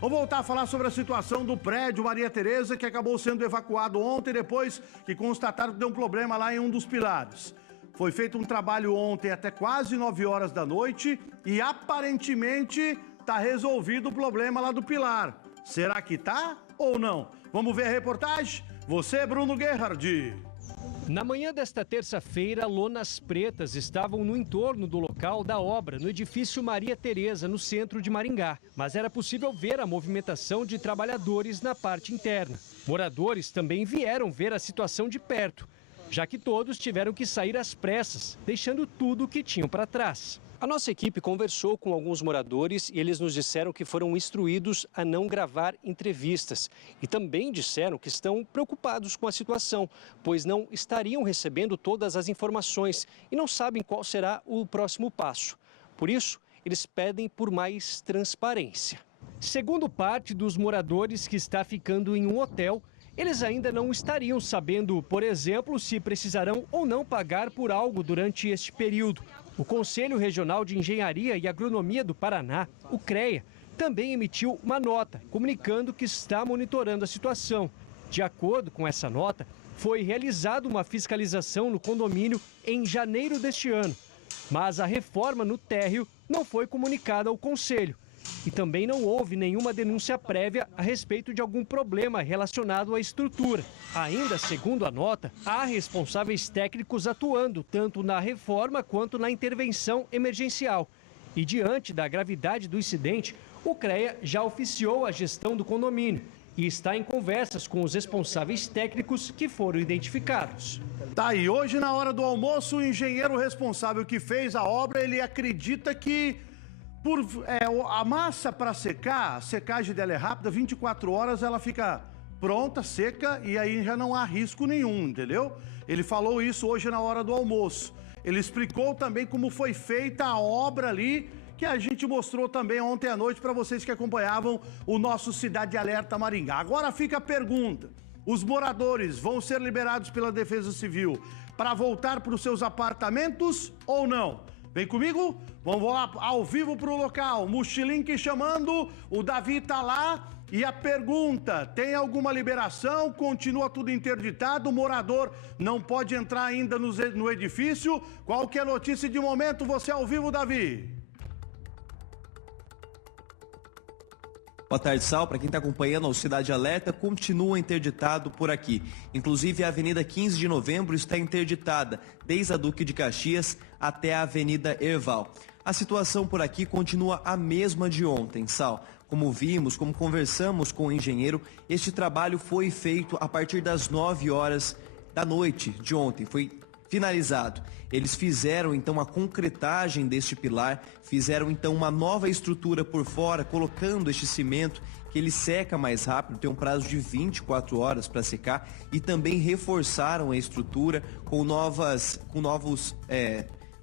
Vou voltar a falar sobre a situação do prédio Maria Tereza, que acabou sendo evacuado ontem, depois que constataram que deu um problema lá em um dos pilares. Foi feito um trabalho ontem até quase 9 horas da noite e aparentemente está resolvido o problema lá do pilar. Será que tá ou não? Vamos ver a reportagem? Você, Bruno Gerhard. Na manhã desta terça-feira, lonas pretas estavam no entorno do local da obra, no edifício Maria Tereza, no centro de Maringá. Mas era possível ver a movimentação de trabalhadores na parte interna. Moradores também vieram ver a situação de perto, já que todos tiveram que sair às pressas, deixando tudo o que tinham para trás. A nossa equipe conversou com alguns moradores e eles nos disseram que foram instruídos a não gravar entrevistas. E também disseram que estão preocupados com a situação, pois não estariam recebendo todas as informações e não sabem qual será o próximo passo. Por isso, eles pedem por mais transparência. Segundo parte dos moradores que está ficando em um hotel, eles ainda não estariam sabendo, por exemplo, se precisarão ou não pagar por algo durante este período. O Conselho Regional de Engenharia e Agronomia do Paraná, o CREA, também emitiu uma nota comunicando que está monitorando a situação. De acordo com essa nota, foi realizada uma fiscalização no condomínio em janeiro deste ano, mas a reforma no térreo não foi comunicada ao Conselho. E também não houve nenhuma denúncia prévia a respeito de algum problema relacionado à estrutura. Ainda segundo a nota, há responsáveis técnicos atuando tanto na reforma quanto na intervenção emergencial. E diante da gravidade do incidente, o CREA já oficiou a gestão do condomínio e está em conversas com os responsáveis técnicos que foram identificados. Tá aí, hoje na hora do almoço, o engenheiro responsável que fez a obra, ele acredita que a massa para secar, a secagem dela é rápida, 24 horas ela fica pronta, seca, e aí já não há risco nenhum, entendeu? Ele falou isso hoje na hora do almoço. Ele explicou também como foi feita a obra ali, que a gente mostrou também ontem à noite para vocês que acompanhavam o nosso Cidade Alerta Maringá. Agora fica a pergunta: os moradores vão ser liberados pela Defesa Civil para voltar para os seus apartamentos ou não? Vem comigo? Vamos lá ao vivo para o local. Mochilink chamando, o Davi tá lá. E a pergunta, tem alguma liberação? Continua tudo interditado? O morador não pode entrar ainda no edifício? Qual que é a notícia de momento? Você ao vivo, Davi. Boa tarde, Sal. Para quem está acompanhando o Cidade Alerta, continua interditado por aqui. Inclusive, a Avenida 15 de Novembro está interditada, desde a Duque de Caxias até a Avenida Herval. A situação por aqui continua a mesma de ontem, Sal. Como vimos, como conversamos com o engenheiro, este trabalho foi feito a partir das 9 horas da noite de ontem. Foi finalizado. Eles fizeram então a concretagem deste pilar, fizeram então uma nova estrutura por fora, colocando este cimento que ele seca mais rápido, tem um prazo de 24 horas para secar, e também reforçaram a estrutura com novos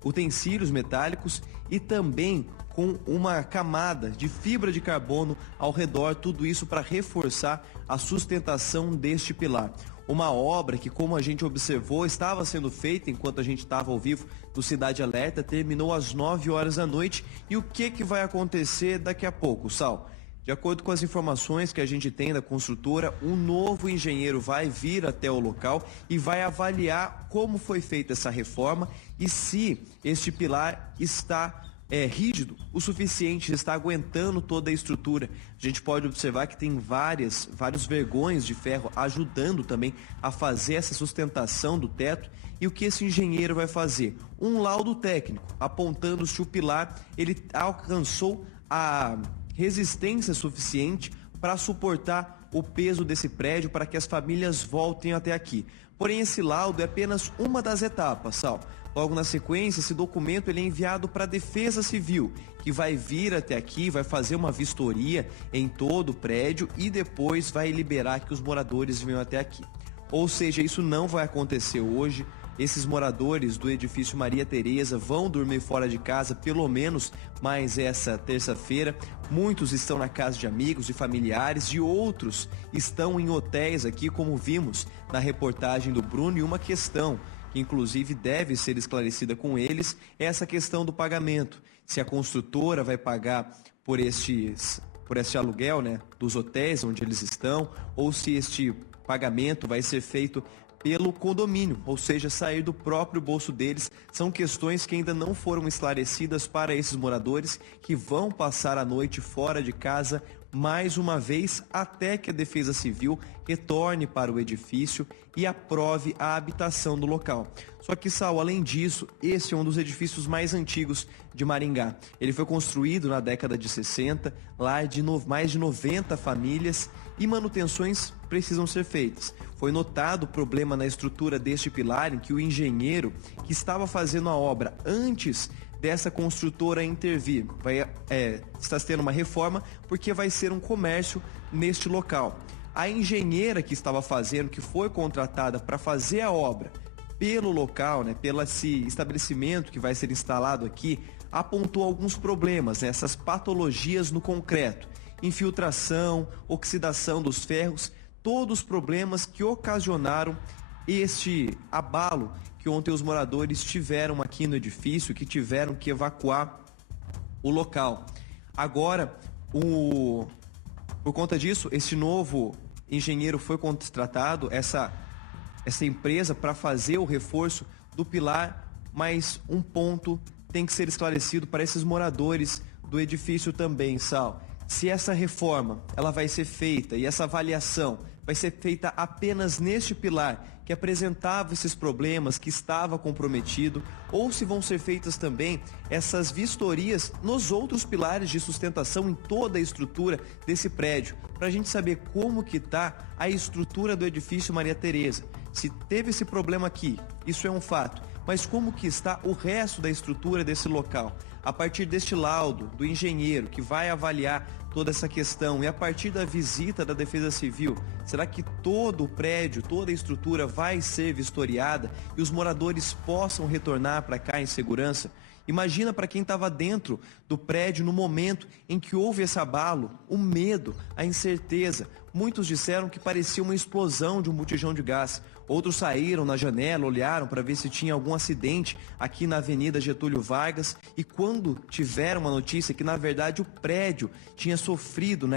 utensílios metálicos e também com uma camada de fibra de carbono ao redor, tudo isso para reforçar a sustentação deste pilar. Uma obra que, como a gente observou, estava sendo feita enquanto a gente estava ao vivo no Cidade Alerta, terminou às 9 horas da noite. E o que vai acontecer daqui a pouco, Sal? De acordo com as informações que a gente tem da construtora, um novo engenheiro vai vir até o local e vai avaliar como foi feita essa reforma e se este pilar está rígido o suficiente, está aguentando toda a estrutura. A gente pode observar que tem vários vergões de ferro ajudando também a fazer essa sustentação do teto. E o que esse engenheiro vai fazer? Um laudo técnico apontando se o pilar ele alcançou a resistência suficiente para suportar o peso desse prédio para que as famílias voltem até aqui. Porém, esse laudo é apenas uma das etapas, Sal. Logo na sequência, esse documento ele é enviado para a Defesa Civil, que vai vir até aqui, vai fazer uma vistoria em todo o prédio e depois vai liberar que os moradores venham até aqui. Ou seja, isso não vai acontecer hoje. Esses moradores do edifício Maria Tereza vão dormir fora de casa pelo menos mais essa terça-feira. Muitos estão na casa de amigos e familiares e outros estão em hotéis aqui, como vimos na reportagem do Bruno. E uma questão que inclusive deve ser esclarecida com eles é essa questão do pagamento. Se a construtora vai pagar por estes por esse aluguel, né, dos hotéis onde eles estão, ou se este pagamento vai ser feito pelo condomínio, ou seja, sair do próprio bolso deles. São questões que ainda não foram esclarecidas para esses moradores que vão passar a noite fora de casa mais uma vez até que a Defesa Civil retorne para o edifício e aprove a habitação do local. Só que, Sal, além disso, esse é um dos edifícios mais antigos de Maringá. Ele foi construído na década de 60, lá de mais de 90 famílias, e manutenções precisam ser feitas. Foi notado problema na estrutura deste pilar, em que o engenheiro que estava fazendo a obra antes dessa construtora intervir está tendo uma reforma porque vai ser um comércio neste local. A engenheira que estava fazendo, que foi contratada para fazer a obra pelo local, né, pelo esse estabelecimento que vai ser instalado aqui, apontou alguns problemas, né, essas patologias no concreto, infiltração, oxidação dos ferros, todos os problemas que ocasionaram este abalo que ontem os moradores tiveram aqui no edifício, que tiveram que evacuar o local. Agora, por conta disso, esse novo engenheiro foi contratado, essa empresa, para fazer o reforço do pilar, mas um ponto tem que ser esclarecido para esses moradores do edifício também, Sal. Se essa reforma ela vai ser feita e essa avaliação vai ser feita apenas neste pilar que apresentava esses problemas, que estava comprometido, ou se vão ser feitas também essas vistorias nos outros pilares de sustentação em toda a estrutura desse prédio, para a gente saber como que está a estrutura do edifício Maria Tereza. Se teve esse problema aqui, isso é um fato, mas como que está o resto da estrutura desse local? A partir deste laudo do engenheiro que vai avaliar toda essa questão e a partir da visita da Defesa Civil, será que todo o prédio, toda a estrutura vai ser vistoriada e os moradores possam retornar para cá em segurança? Imagina para quem estava dentro do prédio no momento em que houve esse abalo, o medo, a incerteza. Muitos disseram que parecia uma explosão de um botijão de gás. Outros saíram na janela, olharam para ver se tinha algum acidente aqui na Avenida Getúlio Vargas, e quando tiveram uma notícia que na verdade o prédio tinha sofrido,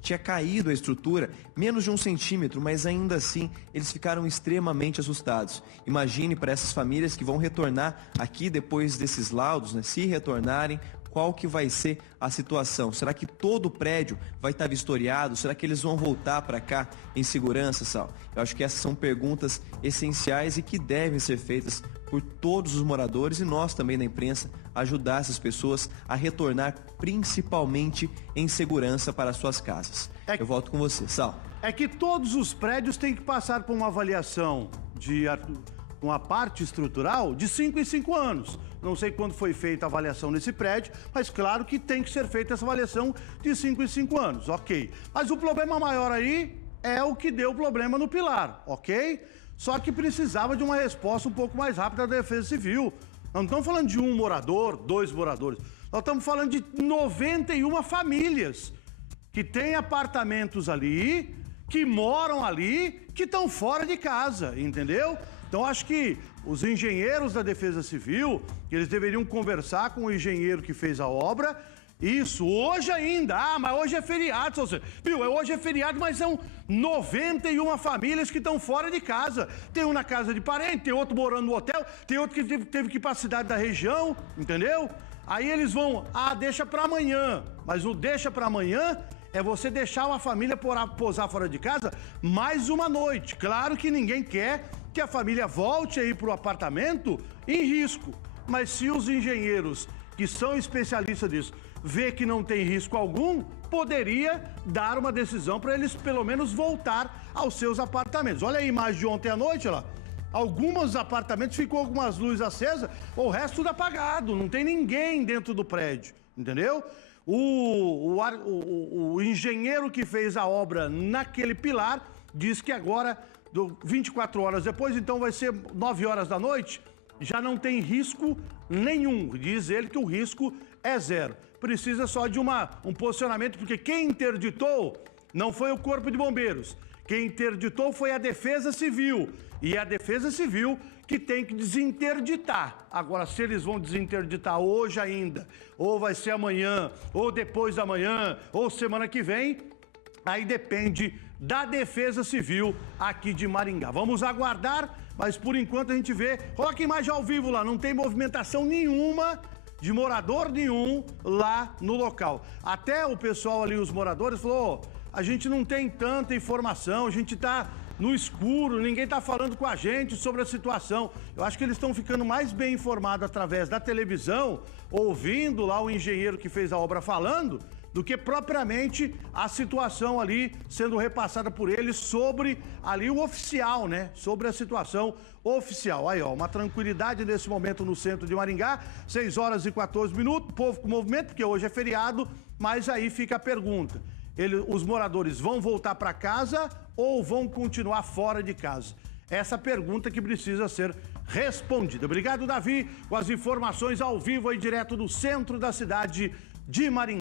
tinha caído a estrutura, menos de 1 centímetro, mas ainda assim eles ficaram extremamente assustados. Imagine para essas famílias que vão retornar aqui depois desses laudos, se retornarem, qual que vai ser a situação? Será que todo o prédio vai estar vistoriado? Será que eles vão voltar para cá em segurança, Sal? Eu acho que essas são perguntas essenciais e que devem ser feitas por todos os moradores e nós também da imprensa ajudar essas pessoas a retornar principalmente em segurança para suas casas. Eu volto com você, Sal. É que todos os prédios têm que passar por uma avaliação de uma parte estrutural de 5 em 5 anos. Não sei quando foi feita a avaliação nesse prédio, mas claro que tem que ser feita essa avaliação de 5 em 5 anos, ok. Mas o problema maior aí é o que deu problema no pilar, ok? Só que precisava de uma resposta um pouco mais rápida da Defesa Civil. Nós não estamos falando de um morador, 2 moradores. Nós estamos falando de 91 famílias que têm apartamentos ali, que moram ali, que estão fora de casa, entendeu? Então, acho que os engenheiros da Defesa Civil, eles deveriam conversar com o engenheiro que fez a obra. Isso, hoje ainda. Mas hoje é feriado, viu? Hoje é feriado, mas são 91 famílias que estão fora de casa. Tem um na casa de parente, tem outro morando no hotel, tem outro que teve que ir para a cidade da região, entendeu? Aí eles vão, deixa para amanhã. Mas o deixa para amanhã é você deixar uma família posar fora de casa mais uma noite. Claro que ninguém quer que a família volte aí para o apartamento em risco. Mas se os engenheiros, que são especialistas disso, vê que não tem risco algum, poderia dar uma decisão para eles pelo menos voltar aos seus apartamentos. Olha a imagem de ontem à noite, lá. Alguns apartamentos ficou com algumas luzes acesas, o resto tudo apagado, não tem ninguém dentro do prédio, entendeu? O engenheiro que fez a obra naquele pilar diz que agora, 24 horas depois, então vai ser 9 horas da noite, já não tem risco nenhum. Diz ele que o risco é 0. Precisa só de um posicionamento, porque quem interditou não foi o Corpo de Bombeiros. Quem interditou foi a Defesa Civil. E é a Defesa Civil que tem que desinterditar. Agora, se eles vão desinterditar hoje ainda, ou vai ser amanhã, ou depois da manhã, ou semana que vem, aí depende da Defesa Civil aqui de Maringá. Vamos aguardar, mas por enquanto a gente vê. Coloca a imagem ao vivo lá, não tem movimentação nenhuma de morador nenhum lá no local. Até o pessoal ali, os moradores, falou: a gente não tem tanta informação, a gente tá no escuro, ninguém tá falando com a gente sobre a situação. Eu acho que eles estão ficando mais bem informados através da televisão, ouvindo lá o engenheiro que fez a obra falando, do que propriamente a situação ali sendo repassada por eles sobre ali o oficial, né? Sobre a situação oficial. Aí, ó, uma tranquilidade nesse momento no centro de Maringá, 6h14, povo com movimento, porque hoje é feriado, mas aí fica a pergunta. Os moradores vão voltar para casa ou vão continuar fora de casa? Essa pergunta que precisa ser respondida. Obrigado, Davi, com as informações ao vivo aí direto do centro da cidade de Maringá.